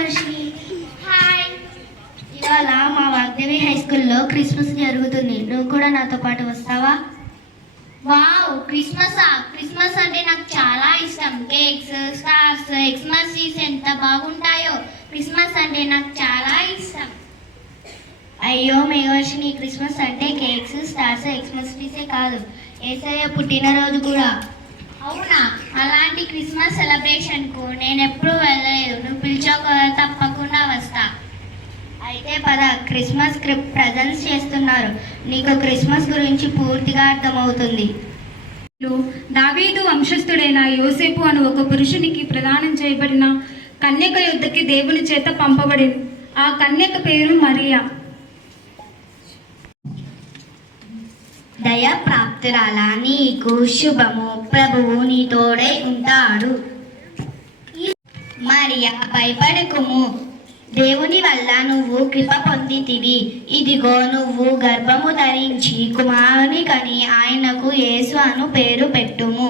మేఘవర్షిని. Hi. ఇవాళ మా Vagdevi high స్కూల్లో క్రిస్మస్ జరుగుతుంది. నువ్వు కూడా నాతో పాటు వస్తావా? వావ్, క్రిస్మస్ అంటే నాకు చాలా ఇష్టం. కేక్స్, స్టార్స్, ఎక్స్మస్ ట్రీస్ ఎంత బాగుంటాయో. క్రిస్మస్ అంటే నాకు చాలా ఇష్టం. అయ్యో మేఘవర్షిని, క్రిస్మస్ అంటే కేక్స్, స్టార్స్, ఎక్స్మస్ ట్రీసే కాదు, యేసయ్య పుట్టినరోజు కూడా. అవునా? అలాంటి క్రిస్మస్ సెలబ్రేషన్కు నేను ఎప్పుడు వెళ్ళలేదు. నువ్వు పిలిచాక తప్పకుండా వస్తా. అయితే పద, క్రిస్మస్ ప్రజెంట్స్ చేస్తున్నారు, నీకు క్రిస్మస్ గురించి పూర్తిగా అర్థమవుతుంది. దావీదు వంశస్థుడైన యోసేపు అను ఒక పురుషునికి ప్రదానం చేయబడిన కన్యక యుద్ధకి దేవుని చేత పంపబడింది. ఆ కన్యక పేరు మరియా. దయ ప్రాప్తురాలా, నీకు శుభము, ప్రభువు నీతోడై ఉంటాడు. మరియా, భయపడకుము, దేవుని వల్ల నువ్వు కృప పొందితివి. ఇదిగో, నువ్వు గర్భము ధరించి కుమారుని కని ఆయనకు యేసు అను పేరు పెట్టుము.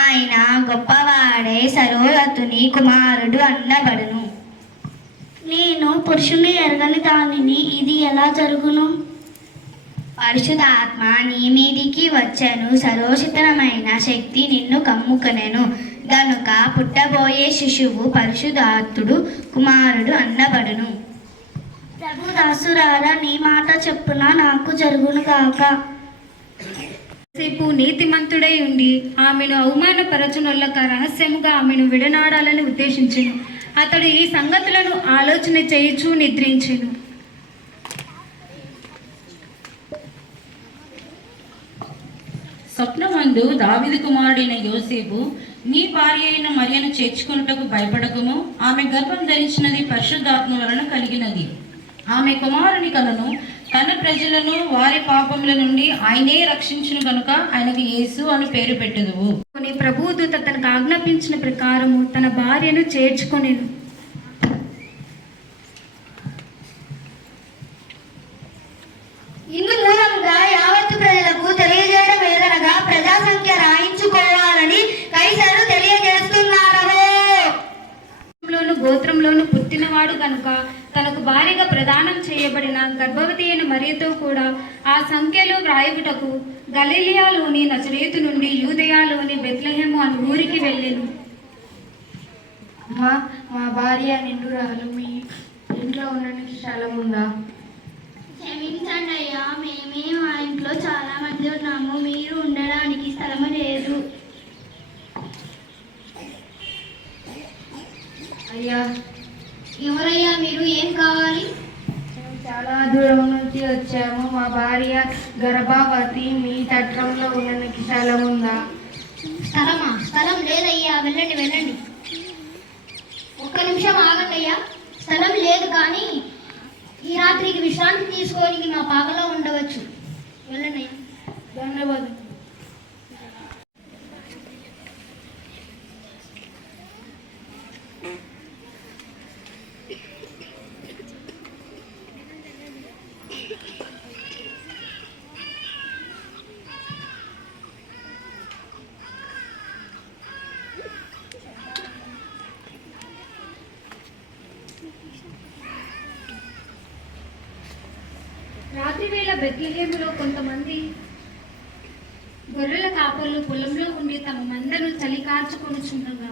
ఆయన గొప్పవాడే, సర్వోన్నతుని కుమారుడు అన్నబడును. నేను పురుషుని ఎరగని దానిని, ఇది ఎలా జరుగును? పరిశుద్ధాత్మ నీ మీదికి వచ్చెను, సర్వోన్నతమైన శక్తి నిన్ను కమ్ముకొనెను. గనుక పుట్టబోయే శిశువు పరిశుద్ధాత్ముడు కుమారుడు అన్నబడును. ప్రభు దాసురారా, నీ మాట చెప్పున నాకు జరుగును గాక. యోసేపు నీతిమంతుడై ఉండి ఆమెను అవమానపరచునొల్లక రహస్యముగా ఆమెను విడనాడాలని ఉద్దేశించెను. అతడు ఈ సంగతులను ఆలోచన చేయుచూ నిద్రించెను. స్వప్నమందు దావీదు కుమారుడైన యోసేపు, నీ భార్య అయిన మరియను చేర్చుకొనుటకు భయపడకుము, ఆమె గర్భం ధరించినది పరిశుద్ధాత్మ వలన కలిగినది. ఆమె కుమారుని కలను, తన ప్రజలను వారి పాపముల నుండి ఆయనే రక్షించును కనుక ఆయనకు యేసు అని పేరు పెట్టుదువు. ప్రభుదూత తనకు ఆజ్ఞాపించిన ప్రకారము తన భార్యను చేర్చుకొనెను. ఇందు మూలంగా యావత్తు ప్రజలకు తెలియజేయడం ఏదనగా ప్రజా సంఖ్య రాయించుకోవాలని కైసరు తెలియజేస్తున్నారు. గోత్రంలోను పుట్టినవాడు కనుక తనకు భార్యగా ప్రదానం చేయబడిన గర్భవతి అయిన మరియతో కూడా ఆ సంఖ్యలో వ్రాయుటకు గలిలియాలోని నజరేతు నుండి యూదయాలోని బెత్లెహేము అను ఊరికి వెళ్ళెను. మా భార్య నిండురాలు, మీ ఇంట్లో ఉండడానికి స్థలం ఉందా? క్షమించండి అయ్యా, మేమే మా ఇంట్లో చాలా మంది ఉన్నాము, మీరు ఉండడానికి స్థలము లేదు. అయ్యా, ఎవరయ్యా మీరు? ఏం కావాలి? మేము చాలా దూరం నుంచి వచ్చాము, మా భార్య గర్భవతి, మీ తట్రంలో ఉండడానికి స్థలం ఉందా? స్థలమా? స్థలం లేదయ్యా, వెళ్ళండి వెళ్ళండి. ఒక్క నిమిషం ఆగండి అయ్యా. స్థలం లేదు, కానీ ఈ రాత్రికి విశ్రాంతి తీసుకోనికి మా పాకలో ఉండవచ్చు. వెళ్ళండి అయ్యా. ధన్యవాదాలు. రాత్రి వేళ బెత్లెహేములో కొంతమంది గొర్రెల కాపర్లు పొలంలో ఉండి తమ మందను చలి కార్చుకొనుచుండగా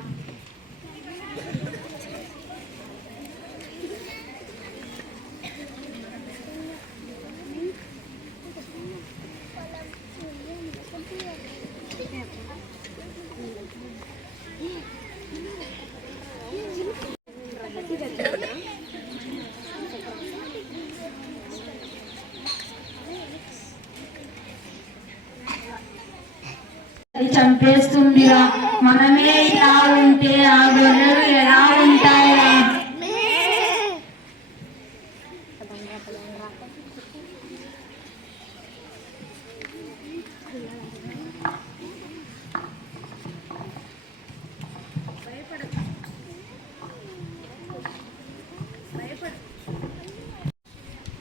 చంపేస్తుందిరా. మనమే ఇలా ఉంటే ఆ గొర్రెలు ఎలా ఉంటాయా?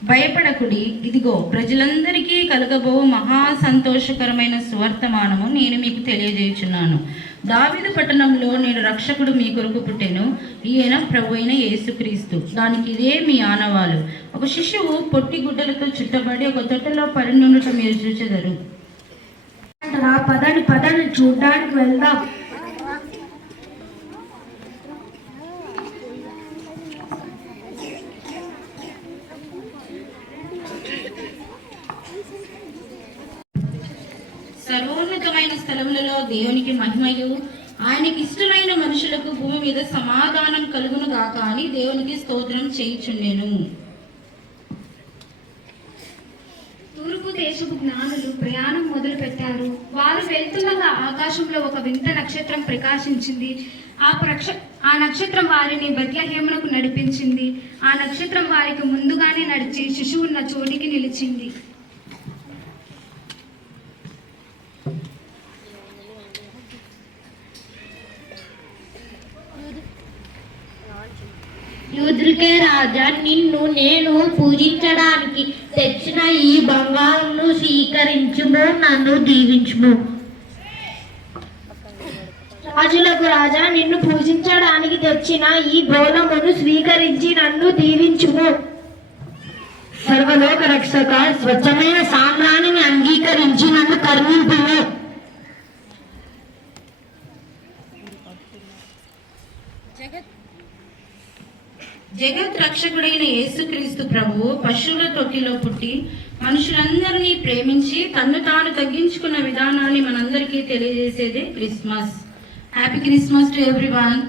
భయపడకుడి, ఇదిగో ప్రజలందరికీ కలగబో మహా సంతోషకరమైన సువర్తమానము నేను మీకు తెలియజేయుచున్నాను. దావీదు పట్టణంలో నేను రక్షకుడు మీ కొరకు పుట్టెను, ఈయన ప్రభు అయిన యేసుక్రీస్తు. దానికి ఇదే మీ ఆనవాలు. ఒక శిశువు పొట్టి గుడ్డలతో చుట్టబడి ఒక తొట్టెలో పడినుండటం మీరు చూచెదరు. పదండి పదండి చూడ్డానికి వెళ్దాం. సర్వోన్నతమైన స్థలములలో దేవునికి మహిమయు, ఆయనకి ఇష్టమైన మనుషులకు భూమి మీద సమాధానం కలుగును గాక అని దేవునికి స్తోత్రం చేయుచుండెను. తూర్పు దేశపు జ్ఞానులు ప్రయాణం మొదలు పెట్టారు. వారు వెళ్తుండగా ఆకాశంలో ఒక వింత నక్షత్రం ప్రకాశించింది. ఆ నక్షత్రం వారిని బెత్లెహేమునకు నడిపించింది. ఆ నక్షత్రం వారికి ముందుగానే నడిచి శిశువున్న చోటికి నిలిచింది. యూదులకే రాజా, నిన్ను నేను పూజించడానికి తెచ్చిన ఈ బంగారును స్వీకరించుము, నన్ను దీవించుము. రాజులకు రాజా, నిన్ను పూజించడానికి తెచ్చిన ఈ గోళమును స్వీకరించి నన్ను దీవించుము. సర్వలోక రక్షక, స్వచ్ఛమైన సామ్రాణిని అంగీకరించి నన్ను కరుణింపుము. జగత్ రక్షకుడైన యేసుక్రీస్తు ప్రభువు పశువుల తొట్టిలో పుట్టి మనుషులందరినీ ప్రేమించి తన్ను తాను తగ్గించుకున్న విధానాన్ని మనందరికీ తెలియజేసేదే Christmas. Happy Christmas to everyone.